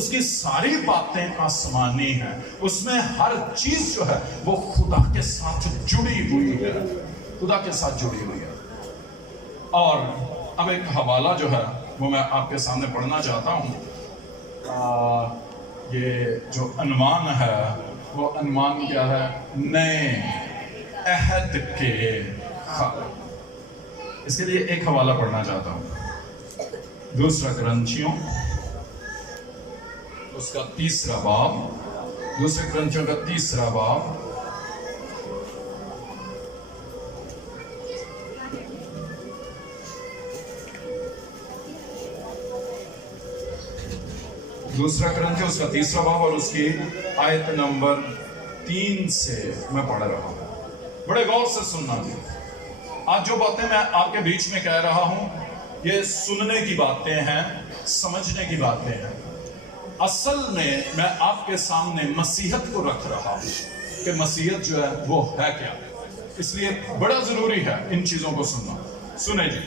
اس کی ساری باتیں آسمانی ہیں، اس میں ہر چیز جو ہے وہ خدا کے ساتھ جڑی ہوئی ہے، خدا کے ساتھ جڑی ہوئی ہے۔ اور اب ایک حوالہ جو ہے وہ میں آپ کے سامنے پڑھنا چاہتا ہوں۔ یہ جو عنوان ہے وہ عنوان کیا ہے؟ نئے عہد کے خط۔ اس کے لیے ایک حوالہ پڑھنا چاہتا ہوں، دوسرا کرنتھیوں اس کا 3 باب، دوسرے کرنتھیوں کا 3 باب، دوسرا کرنتھیوں اس کا 3 باب اور اس کی آیت نمبر 3 سے میں پڑھ رہا ہوں۔ بڑے غور سے سننا جی۔ آج جو باتیں میں آپ کے بیچ میں کہہ رہا ہوں یہ سننے کی باتیں ہیں، سمجھنے کی باتیں ہیں۔ اصل میں آپ کے سامنے مسیحت کو رکھ رہا ہوں کہ مسیحت جو ہے وہ ہے کیا، اس لیے بڑا ضروری ہے ان چیزوں کو سننا۔ سنیں جی،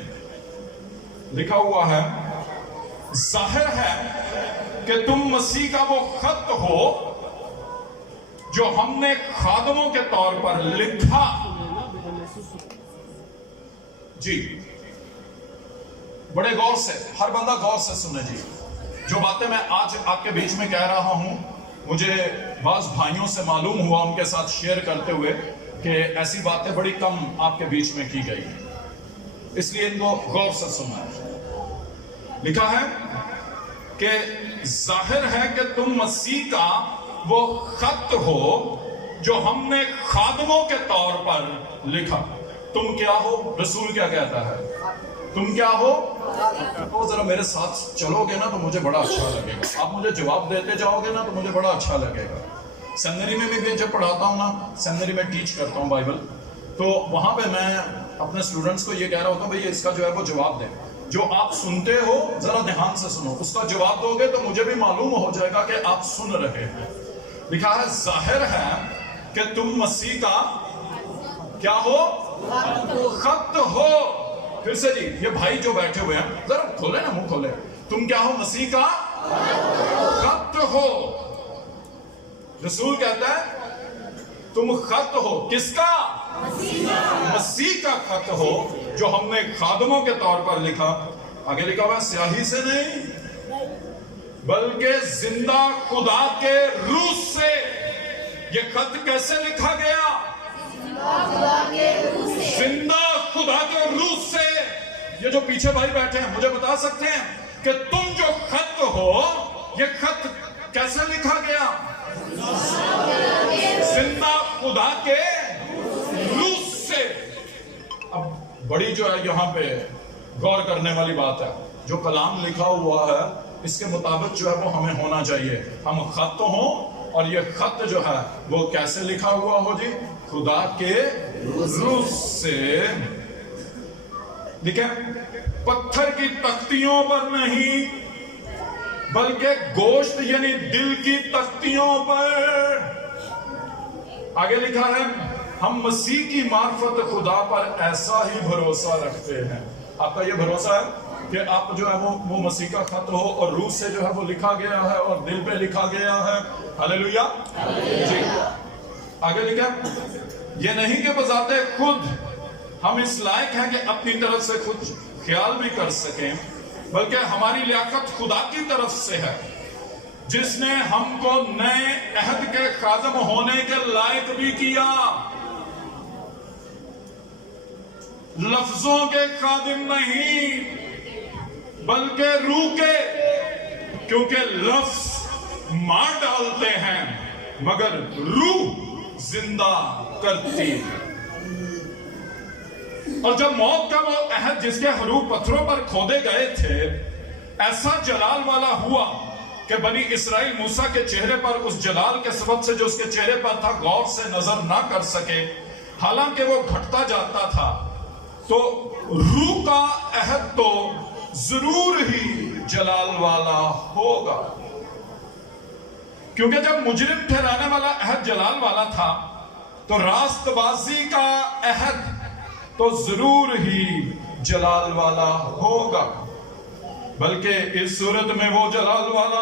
لکھا ہوا ہے، ظاہر ہے کہ تم مسیح کا وہ خط ہو جو ہم نے خادموں کے طور پر لکھا۔ جی بڑے غور سے، ہر بندہ غور سے سنے جی۔ جو باتیں میں آج آپ کے بیچ میں کہہ رہا ہوں، مجھے بعض بھائیوں سے معلوم ہوا ان کے ساتھ شیئر کرتے ہوئے کہ ایسی باتیں بڑی کم آپ کے بیچ میں کی گئی ہیں، اس لیے ان کو غور سے سننا ہے۔ لکھا ہے کہ ظاہر ہے کہ تم مسیح کا وہ خط ہو جو ہم نے خادموں کے طور پر لکھا۔ تم کیا ہو؟ رسول کیا کہتا ہے؟ تم کیا ہو؟ تو ذرا میرے ساتھ چلو گے نا تو مجھے بڑا اچھا لگے گا، آپ مجھے جواب دیتے جاؤ گے نا تو مجھے بڑا اچھا لگے گا۔ سیمنری میں بھی جب پڑھاتا ہوں نا، سیمنری میں ٹیچ کرتا ہوں بائبل، تو وہاں پہ میں اپنے اسٹوڈنٹس کو یہ کہہ رہا ہوتا ہوں بھئی اس کا جو ہے وہ جواب دیں، جو آپ سنتے ہو ذرا دھیان سے سنو، اس کا جواب دو گے تو مجھے بھی معلوم ہو جائے گا کہ آپ سن رہے ہیں۔ لکھا ہے ظاہر ہے کہ تم مسیح کا کیا ہو؟ خط ہو۔ پھر سے جی، یہ بھائی جو بیٹھے ہوئے ہیں ذرا کھولے نا، منہ کھولے، تم کیا ہو؟ مسیح کا خط ہو۔ رسول کہتا ہے تم خط ہو، کس کا؟ مسیح کا خط ہو جو ہم نے خادموں کے طور پر لکھا۔ آگے لکھا ہوا سیاہی سے نہیں بلکہ زندہ خدا کے روح سے۔ یہ خط کیسے لکھا گیا؟ زندہ خدا کے روح سے۔ یہ جو پیچھے بھائی بیٹھے ہیں مجھے بتا سکتے ہیں کہ تم جو خط ہو، یہ خط کیسے لکھا گیا؟ زندہ خدا کے روح سے۔ اب بڑی جو ہے یہاں پہ غور کرنے والی بات ہے، جو کلام لکھا ہوا ہے اس کے مطابق جو ہے وہ ہمیں ہونا چاہیے۔ ہم خط ہوں اور یہ خط جو ہے وہ کیسے لکھا ہوا ہو جی؟ خدا کے روح سے۔ دیکھیں، پتھر کی تختیوں پر نہیں بلکہ گوشت یعنی دل کی تختیوں پر۔ آگے لکھا ہے ہم مسیح کی معرفت خدا پر ایسا ہی بھروسہ رکھتے ہیں۔ آپ کا یہ بھروسہ ہے کہ آپ جو ہے وہ مسیح کا خط ہو اور روح سے جو ہے وہ لکھا گیا ہے اور دل پہ لکھا گیا ہے۔ ہاللیلویا جی۔ آگے لکھا یہ نہیں کہ بذات خود ہم اس لائق ہیں کہ اپنی طرف سے خود خیال بھی کر سکیں، بلکہ ہماری لیاقت خدا کی طرف سے ہے جس نے ہم کو نئے عہد کے خادم ہونے کے لائق بھی کیا۔ لفظوں کے خادم نہیں بلکہ روح کے، کیونکہ لفظ مار ڈالتے ہیں مگر روح زندہ کرتی ہے۔ اور جب موت کا وہ عہد جس کے حروف پتھروں پر کھودے گئے تھے ایسا جلال والا ہوا کہ بنی اسرائیل موسیٰ کے چہرے پر اس جلال کے سبب سے جو اس کے چہرے پر تھا غور سے نظر نہ کر سکے، حالانکہ وہ گھٹتا جاتا تھا، تو روح کا عہد تو ضرور ہی جلال والا ہوگا۔ کیونکہ جب مجرم ٹھہرانے والا عہد جلال والا تھا تو راست بازی کا عہد تو ضرور ہی جلال والا ہوگا، بلکہ اس صورت میں وہ جلال والا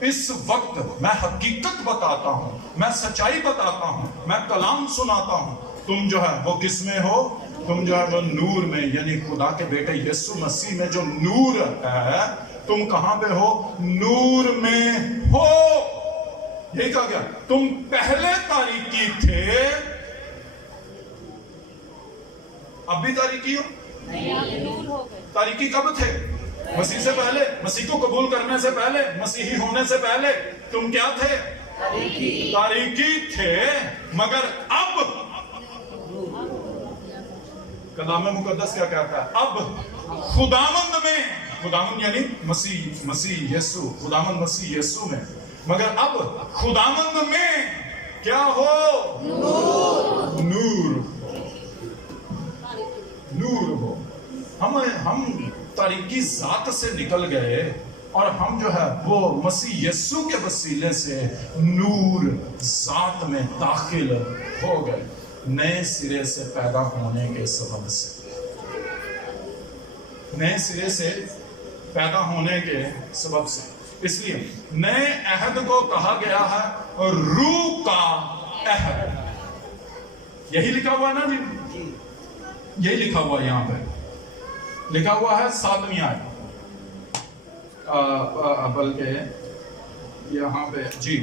اس وقت میں حقیقت بتاتا ہوں، میں سچائی بتاتا ہوں، میں کلام سناتا ہوں، تم جو ہے وہ کس میں ہو؟ تم جو ہے وہ نور میں، یعنی خدا کے بیٹے یسوع مسیح میں جو نور ہے، تم کہاں پہ ہو؟ نور میں ہو۔ یہی کہا گیا تم پہلے تاریکی تھے، اب بھی تاریکی ہو۔ تاریکی کب تھے؟ مسیح سے پہلے، مسیح کو قبول کرنے سے پہلے، مسیحی ہونے سے پہلے تم کیا تھے؟ تاریکی تھے، مگر اب کلام مقدس کیا کہتا ہے؟ اب خداوند میں، خداوند یعنی مسیح یسوع، خداوند مسیح یسوع میں، مگر اب خداوند میں کیا ہو؟ نور ہو۔ ہم تاریکی ذات سے نکل گئے اور ہم جو ہے وہ مسیح یسوع کے وسیلے سے نور ذات میں داخل ہو گئے، نئے سرے سے پیدا ہونے کے سبب سے، نئے سرے سے پیدا ہونے کے سبب سے۔ اس لیے نئے عہد کو کہا گیا ہے روح کا عہد۔ یہی لکھا ہوا ہے نا جی، یہی لکھا ہوا ہے، یہاں پہ لکھا ہوا ہے 7ویں آیت، بلکہ یہاں پہ جی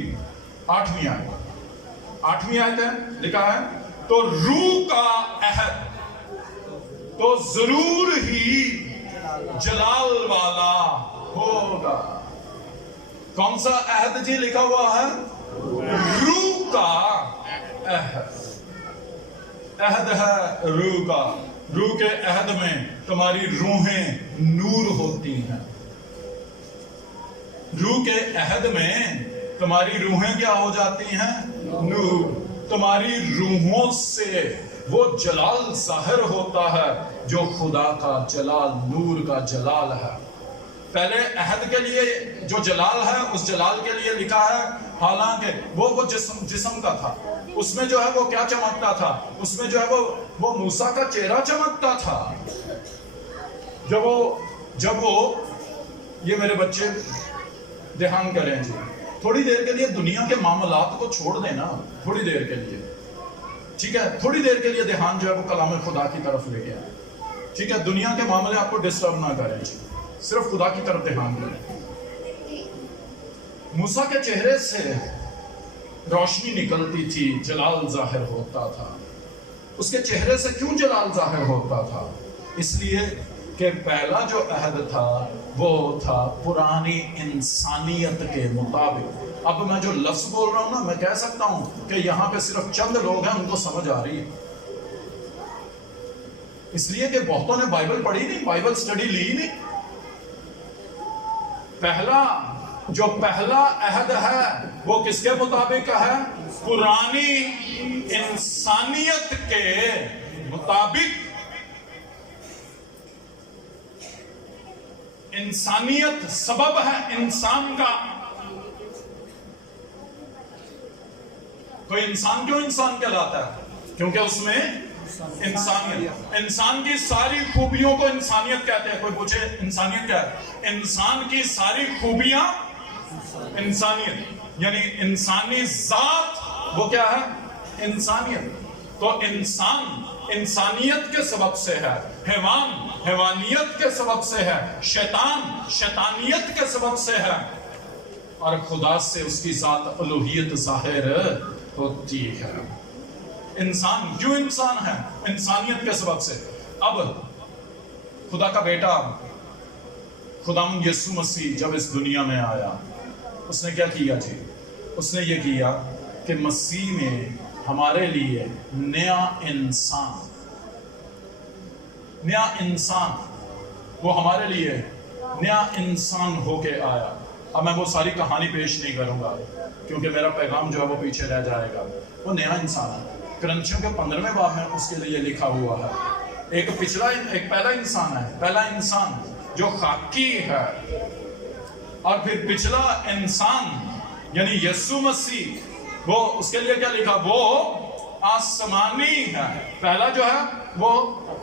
8ویں آیت ہے، لکھا ہے تو روح کا عہد تو ضرور ہی جلال والا ہوگا۔ کون سا عہد جی لکھا ہوا ہے؟ روح کا عہد ہے، روح کا۔ روح کے عہد میں تمہاری روحیں نور ہوتی ہیں۔ روح کے عہد میں تمہاری روحیں کیا ہو جاتی ہیں؟ نور۔ تمہاری روحوں سے وہ جلال ظاہر ہوتا ہے جو خدا کا جلال، نور کا جلال ہے۔ پہلے عہد کے لیے جو جلال ہے، اس جلال کے لیے لکھا ہے حالانکہ وہ جسم کا تھا، اس میں جو ہے وہ کیا چمکتا تھا؟ اس میں جو ہے وہ موسیٰ کا چہرہ چمکتا تھا۔ جب وہ یہ میرے بچے دھیان کریں جی، تھوڑی دیر کے لیے دنیا کے معاملات کو چھوڑ دینا، تھوڑی دیر کے لیے، ٹھیک ہے؟ تھوڑی دیر کے لیے دھیان جو ہے وہ کلام خدا کی طرف لے گیا، ٹھیک ہے؟ دنیا کے معاملے آپ کو ڈسٹرب نہ کریں جی، صرف خدا کی طرف دھیان کریں۔ موسیٰ کے چہرے سے روشنی نکلتی تھی، جلال ظاہر ہوتا تھا۔ اس کے چہرے سے کیوں جلال ظاہر ہوتا تھا؟ اس لیے کہ پہلا جو عہد تھا وہ تھا پرانی انسانیت کے مطابق۔ اب میں جو لفظ بول رہا ہوں نا، میں کہہ سکتا ہوں کہ یہاں پہ صرف چند لوگ ہیں ان کو سمجھ آ رہی ہے، اس لیے کہ بہتوں نے بائبل پڑھی نہیں، بائبل سٹڈی لی نہیں۔ پہلا عہد ہے وہ کس کے مطابق ہے؟ پرانی انسانیت کے مطابق۔ انسانیت سبب ہے انسان کا۔ کوئی انسان کیوں انسان کہلاتا ہے؟ کیونکہ اس میں انسانیت، انسان کی ساری خوبیوں کو انسانیت کہتے ہیں۔ کوئی پوچھے انسانیت کیا ہے؟ انسان کی ساری خوبیاں انسانیت، یعنی انسانی ذات وہ کیا ہے؟ انسانیت۔ تو انسان انسانیت کے سبب سے ہے، حیوان حیوانیت کے سبب سے ہے، شیطان شیطانیت کے سبب سے ہے، اور خدا سے اس کی ذات الوہیت ظاہر ہوتی ہے۔ انسان کیوں انسان ہے؟ انسانیت کے سبب سے۔ اب خدا کا بیٹا خداوند یسوع مسیح جب اس دنیا میں آیا، اس نے کیا کیا جی؟ اس نے یہ کیا کہ مسیح میں ہمارے لیے نیا انسان وہ ہمارے لیے نیا انسان ہو کے آیا۔ اب میں وہ ساری کہانی پیش نہیں کروں گا کیونکہ میرا پیغام جو ہے وہ پیچھے رہ جائے گا۔ وہ نیا انسان ہے، کرنتھیوں کے 15ویں باب میں اس کے لیے لکھا ہوا ہے۔ ایک پہلا انسان ہے، پہلا انسان جو خاکی ہے، اور پھر پچھلا انسان یعنی یسوع مسیح، وہ اس کے لیے کیا لکھا؟ وہ آسمانی ہے۔ پہلا جو ہے وہ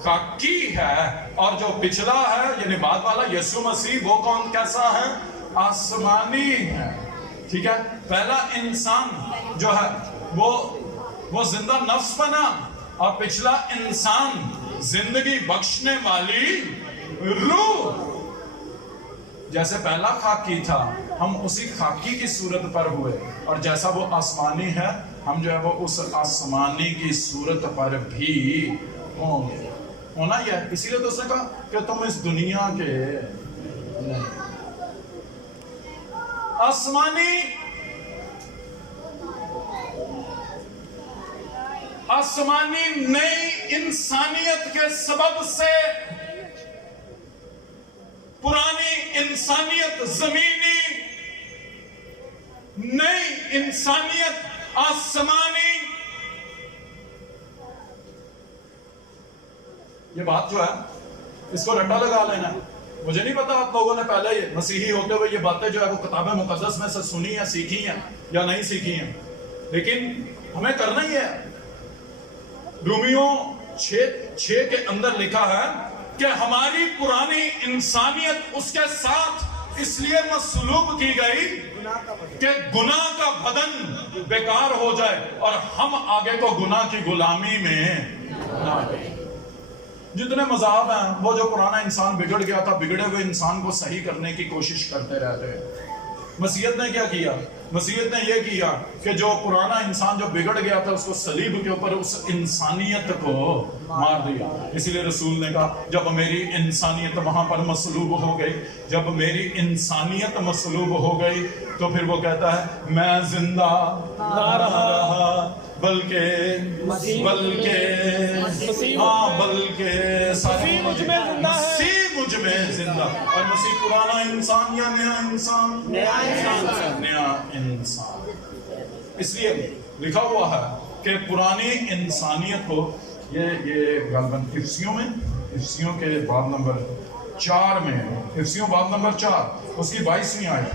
خاکی ہے، اور جو پچھلا ہے یعنی بعد والا یسوع مسیح، وہ کون کیسا ہے؟ آسمانی ہے۔ ٹھیک ہے. پہلا انسان جو ہے وہ زندہ نفس بنا, اور پچھلا انسان زندگی بخشنے والی روح. جیسے پہلا خاکی تھا, ہم اسی خاکی کی صورت پر ہوئے, اور جیسا وہ آسمانی ہے ہم جو ہے وہ اس آسمانی کی صورت پر بھی ہوں گے. ہونا یہ ہے, اسی لیے تو اس نے کہا کہ تم اس دنیا کے نہیں. آسمانی نئی انسانیت کے سبب سے پرانی انسانیت زمینی, نئی انسانیت آسمانی. یہ بات جو ہے اس کو رٹا لگا لینا. مجھے نہیں پتا آپ لوگوں نے پہلے مسیحی ہوتے ہوئے یہ باتیں جو ہے وہ کتاب مقدس میں سے سنی ہیں, سیکھی ہیں یا نہیں سیکھی ہیں, لیکن ہمیں کرنا ہی ہے. رومیوں 6 کے اندر لکھا ہے کہ ہماری پرانی انسانیت اس کے ساتھ اس لیے مصلوب کی گئی کہ گناہ کا بدن بیکار ہو جائے اور ہم آگے کو گناہ کی غلامی میں نہ آئے. جتنے مذاہب ہیں وہ جو پرانا انسان بگڑ گیا تھا, بگڑے ہوئے انسان کو صحیح کرنے کی کوشش کرتے رہتے ہیں. مسیحیت نے کیا کیا؟ مسیحیت نے یہ کیا کہ جو پرانا انسان جو بگڑ گیا تھا اس کو صلیب کے اوپر اس انسانیت کو مار دیا. اسی لیے رسول نے کہا جب میری انسانیت وہاں پر مصلوب ہو گئی, جب میری انسانیت مصلوب ہو گئی تو پھر وہ کہتا ہے میں زندہ نہ رہا بلکہ مسیح مجھ میں زندہ. اور مسیح پرانا انسان یا نیا انسان؟ نیا انسان. اس لیے لکھا ہوا ہے کہ پرانی انسانیت کو یہ غالباً افسیوں کے باب نمبر 4 میں, افسیوں باب نمبر 4 اس کی 22ویں آیت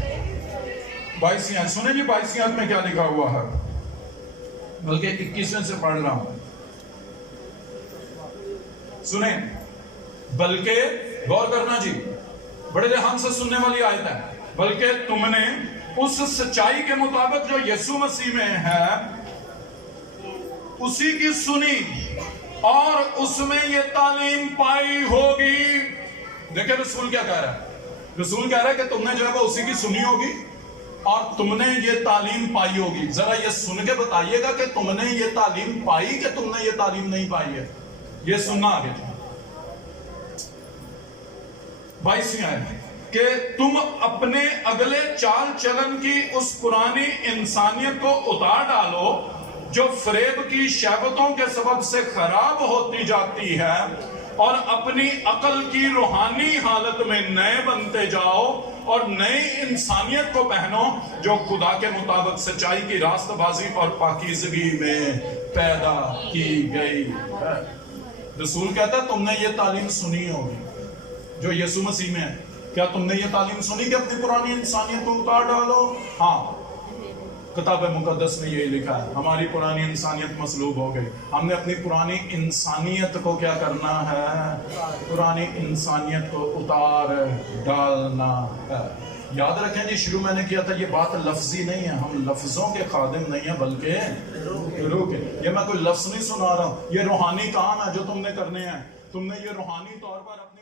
سنیں جی. 22ویں آیت میں کیا لکھا ہوا ہے, بلکہ 21ویں سے پڑھ رہا ہوں, سنیں. بلکہ غور کرنا جی, بڑے دھیان سے سننے والی آیت ہے. بلکہ تم نے اس سچائی کے مطابق جو یسوع مسیح میں ہے اسی کی سنی اور اس میں یہ تعلیم پائی ہوگی. دیکھیں رسول کیا کہہ رہا ہے, رسول کہہ رہا ہے کہ تم نے جو ہے وہ اسی کی سنی ہوگی اور تم نے یہ تعلیم پائی ہوگی. ذرا یہ سن کے بتائیے گا کہ تم نے یہ تعلیم پائی کہ تم نے یہ تعلیم نہیں پائی ہے. یہ سننا آگے 22ویں آیت کہ تم اپنے اگلے چال چلن کی اس پرانی انسانیت کو اتار ڈالو جو فریب کی شہوتوں کے سبب سے خراب ہوتی جاتی ہے, اور اپنی عقل کی روحانی حالت میں نئے بنتے جاؤ اور نئی انسانیت کو پہنو جو خدا کے مطابق سچائی کی راست بازی اور پاکیزگی میں پیدا کی گئی ہے. رسول کہتا ہے تم نے یہ تعلیم سنی ہوگی جو یسوع مسیح میں ہے. کیا تم نے یہ تعلیم سنی کہ اپنی پرانی انسانیت کو اتار ڈالو؟ ہاں, کتاب مقدس میں یہی لکھا ہے. ہماری پرانی انسانیت مصلوب ہو گئی. ہم نے اپنی پرانی انسانیت کو کیا کرنا ہے؟ پرانی انسانیت کو اتار ڈالنا ہے. یاد رکھیں جی, شروع میں نے کیا تھا, یہ بات لفظی نہیں ہے. ہم لفظوں کے خادم نہیں ہیں بلکہ روح کے. یہ میں کوئی لفظ نہیں سنا رہا ہوں, یہ روحانی کام ہے جو تم نے کرنے ہیں. تم نے یہ روحانی طور پر اپنی